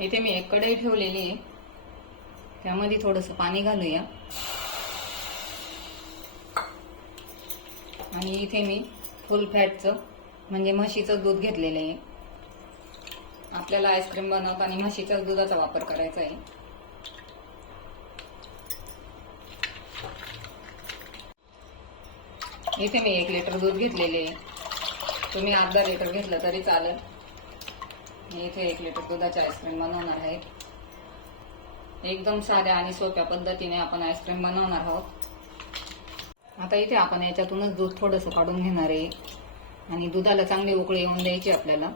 इथे मी एक कढई ठेवलेली आहे. त्यामध्ये थोडंसं पाणी घालूया. आणि इथे मी फुल फॅटचं म्हणजे म्हशीचं दूध घेतलेलं आहे. आपल्याला आईस्क्रीम बनवताना म्हशीच्याच दुधाचा वापर करायचा आहे. इथे मी एक लिटर दूध घेतलेले आहे. तुम्ही अर्धा लिटर घेतलं तरी चालेल. मी इथे एक लिटर दुधाची आईस्क्रीम बनवणार आहे. एकदम साध्या आणि सोप्या पद्धतीने आपण आईस्क्रीम बनवणार आहोत. आता इथे आपण याच्यातूनच दूध थोडंसं काढून घेणार आहे. आणि दुधाला चांगली उकळी येऊन द्यायची आपल्याला.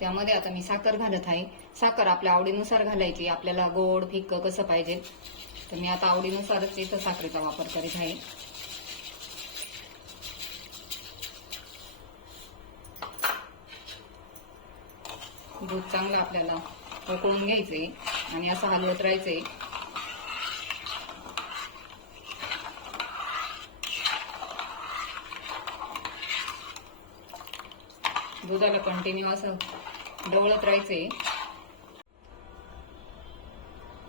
त्यामध्ये आता मी साखर घालत आहे. साखर आपल्या आवडीनुसार घालायची. आपल्याला गोड फिक्क कसं पाहिजे. तर मी आता आवडीनुसारच इथं साखरेचा वापर करीत आहे. दूध चांगलं आपल्याला उकळून घ्यायचंय आणि असं हलवत राहायचंय. दुधाला कंटिन्यू असं डवळत राहायचंय.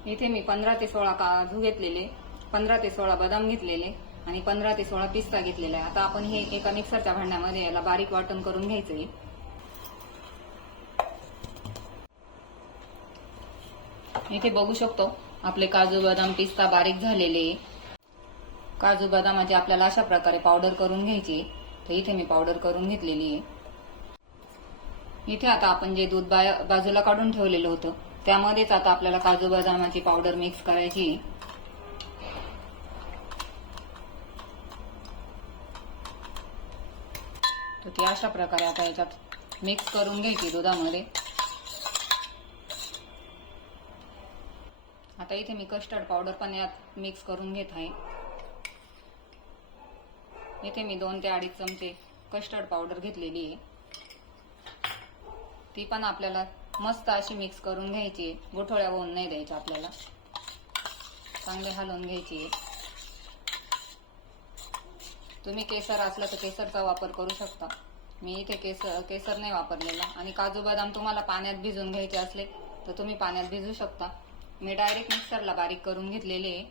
इथे मी पंधरा ते सोळा काजू घेतलेले. पंधरा ते सोळा बदाम घेतलेले आणि पंधरा ते सोळा पिस्ता घेतलेला. आहे आता आपण हे एका मिक्सरच्या भांड्यामध्ये याला बारीक वाटण करून घ्यायचंय. इथे बघू शकतो. आपले काजू बदाम पिस्ता बारीक झालेले. काजू बदामाची आपल्याला अशा प्रकारे पावडर करून घ्यायची. तर इथे मी पावडर करून घेतलेली आहे. इथे आता आपण जे दूध बाजूला काढून ठेवलेलं होतं त्यामध्येच आता आपल्याला काजू बदामाची पावडर मिक्स करायची आहे. तर ती अशा प्रकारे आता याच्यात मिक्स करून घ्यायची दुधामध्ये. आता इथे मी कस्टर्ड पावडर पण यात मिक्स करून घेत आहे. इथे मी दोन ते अडीच चमचे कस्टर्ड पावडर घेतलेली आहे. ती पण आपल्याला मस्त अशी मिक्स करून घ्यायची आहे. गोठोळ्या होऊन नाही द्यायच्या आपल्याला. चांगले हलवून घ्यायची आहे. तुम्ही केसर असलं तर केसरचा वापर करू शकता. मी इथे केसर केसर नाही वापरलेला. आणि काजू बदाम तुम्हाला पाण्यात भिजून घ्यायचे असले तर तुम्ही पाण्यात भिजू शकता. मी डायरेक्ट मिक्सरला बारीक करून घेतलेले आहे.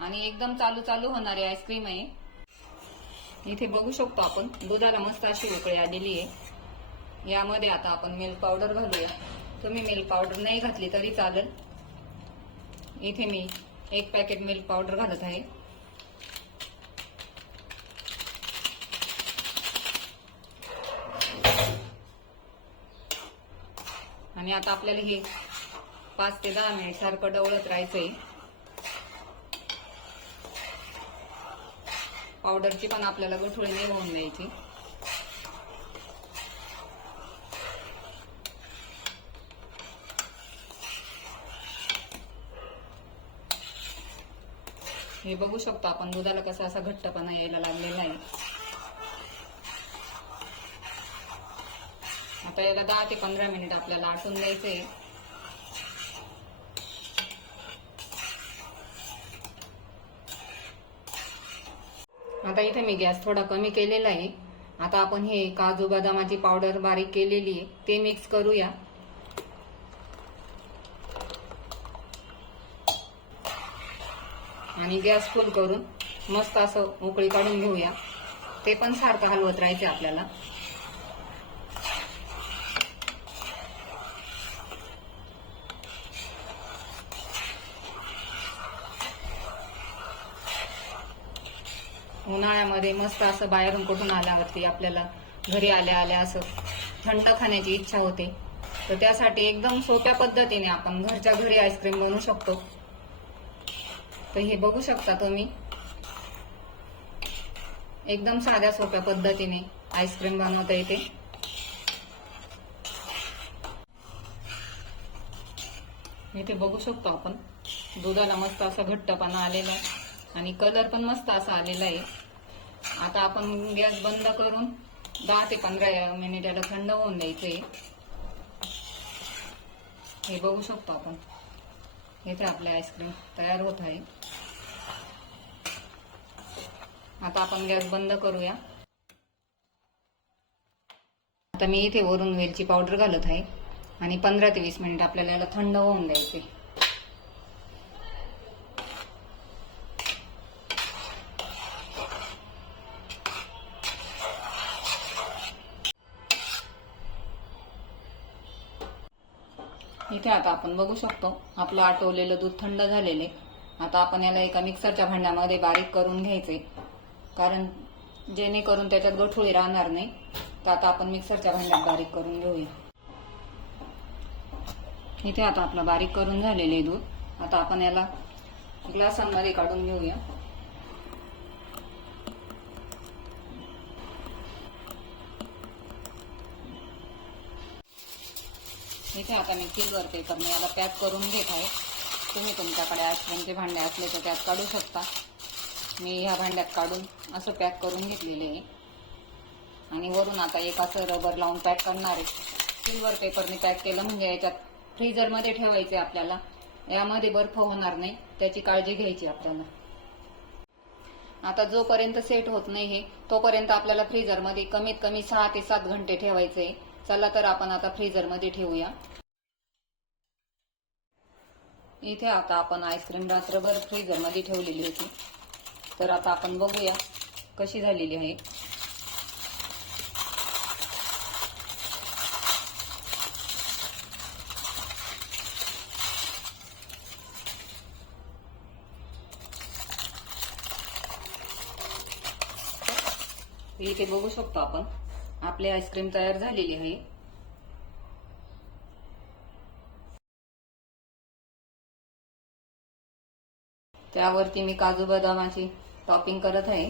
आणि एकदम चालू चालू होणारी आईस्क्रीम आहे. इथे बघू शकतो आपण दुधाला मस्त अशी उकळी आलेली आहे. यामध्ये आता आपण मिल्क पावडर घालूया. तुम्ही मिल्क पावडर नाही घातली तरी चालेल. इथे मी एक पॅकेट मिल्क पावडर घालत आहे. आणि आता आपल्याला हे पाच ते दहा मिनिट सारखं डवळत राहायचंय. पावडरची पण आपल्याला गठुळी नाही होऊन द्यायची. हे बघू शकतो आपण दुधाला कसा असा घट्टपणा यायला लागलेला आहे. आता याला दहा ते पंधरा मिनिट आपल्याला आटून द्यायचंय. आता इथे मी गॅस थोडा कमी केलेला आहे. आता आपण हे काजू बदामाची पावडर बारीक केलेली आहे. ते मिक्स करूया. आणि गॅस फुल करून मस्त असं उकळी काढून घेऊया. ते पण सारखं हलवत राहायचे आपल्याला. उन्हाळ्यामध्ये मस्त असं बाहेरून कुठून आल्यावरती आपल्याला घरी आल्या आल्या असं थंड खाण्याची इच्छा होते. तर त्यासाठी एकदम सोप्या पद्धतीने आपण घरच्या घरी आईस्क्रीम बनवू शकतो. तर हे बघू शकता तुम्ही. एकदम साध्या सोप्या पद्धतीने आईस्क्रीम बनवता येते. इथे बघू शकतो आपण. दुधाला मस्त असा घट्टपणा आलेला आहे. आणि कलर पण मस्त असा आलेला आहे. आता आपण गॅस बंद करून दहा ते पंधरा मिनिट याला थंड होऊन द्यायचंय. हे बघू शकतो आपण. इथे आपले आईस्क्रीम तयार होत आहे. आता आपण गॅस बंद करूया. आता मी इथे वरून वेलची पावडर घालत आहे. आणि पंधरा ते वीस मिनिट आपल्याला याला थंड होऊन द्यायचे इथे आता आपण बघू शकतो. आपलं आटवलेलं दूध थंड झालेले. आता आपण याला एका मिक्सरच्या भांड्यामध्ये बारीक करून घ्यायचे. कारण जेणेकरून त्याच्यात गठुळी राहणार नाही. तर आता आपण मिक्सरच्या भांड्यात बारीक करून घेऊया. इथे आता आपलं बारीक करून झालेले दूध. आता आपण याला ग्लासांमध्ये काढून घेऊया. इथे आता मी सिल्वर पेपरने याला पॅक करून घेत आहे. तुम्ही तुमच्याकडे आईस्क्रीमचे भांडे असले तर त्यात काढू शकता. मी ह्या भांड्यात काढून असं पॅक करून घेतलेले आहे. आणि वरून आता एक असं रबर लावून पॅक करणार आहे. सिल्वर पेपरने पॅक केलं म्हणजे याच्यात फ्रीजरमध्ये ठेवायचे आपल्याला. यामध्ये बर्फ होणार नाही. त्याची काळजी घ्यायची आपल्याला. आता जोपर्यंत सेट होत नाही हे तोपर्यंत आपल्याला फ्रीजरमध्ये कमीत कमी सहा ते सात घंटे ठेवायचे आहे. चला तर आपण आता फ्रीजरमध्ये ठेवूया. इथे आता आपण आईस्क्रीम रात्रभर फ्रीजरमध्ये ठेवलेली होती. तर आता आपण बघूया कशी झालेली आहे. इथे बघू शकतो आपण. आपली आईस्क्रीम तयार झालेली आहे. त्यावरती मी काजू बदामाची टॉपिंग करत आहे.